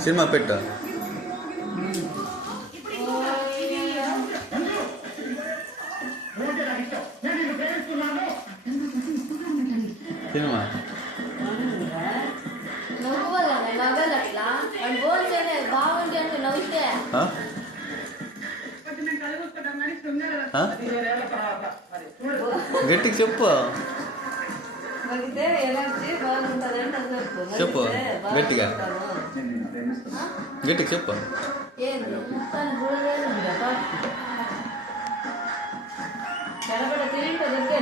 cinema పెట్టా cinema గట్టికి చెప్పు చెప్పు గట్టిగా గట్టికి చెప్పు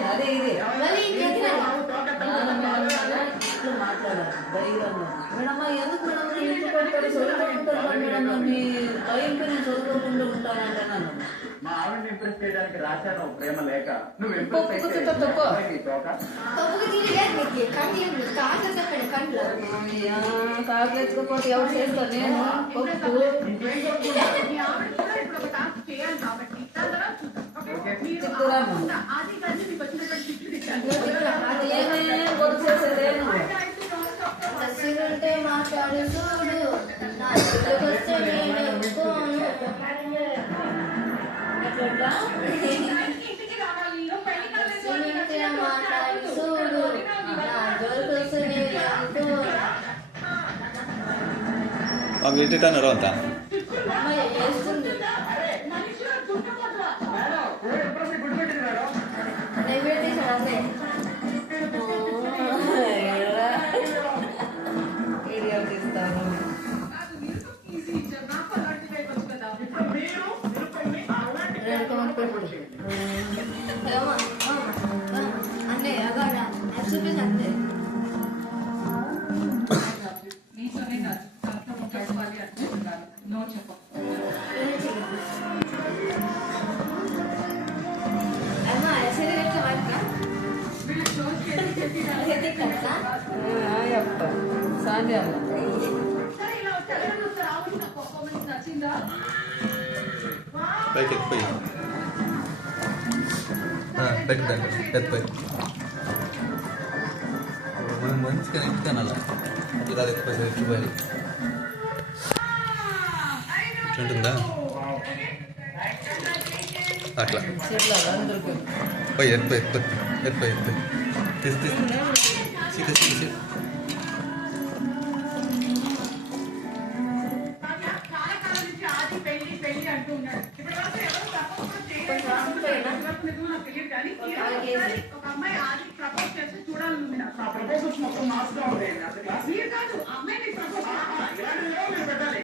అదే ఇది మాట్లాడాలి మేడమ్ ఎందుకు నేను చదువుకోకుండా ఉంటానంటున్నాను కాకులెత్తుకోపోతే ఎవరు చేస్తారు నేను అంటే మాట్లాడు చూడు వస్తే మాట్లాడు చూడు ఇట్టాను అంతా వేస్తుంది అదే అన్నయ్య చూపించి అంతే సాంధ్య పైకి ఎత్తిపోయి పెట్టండి ఎత్తిపోయి మనం మంచిగా ఎక్కుతాను అలా అట్లా కాదు ఎత్తిపోయి ఎత్తిపోయి ఉంటుందా అట్లా పోయి ఎత్తిపోయి ఎత్తిపోయి ఎత్తిపోయి తీసి తీసి తీసి ఒక అమ్మాయి ఆది ప్రపోజ్ చేస్తే చూడాలని ప్రపోజ్ మొత్తం మాస్గా ఉండేది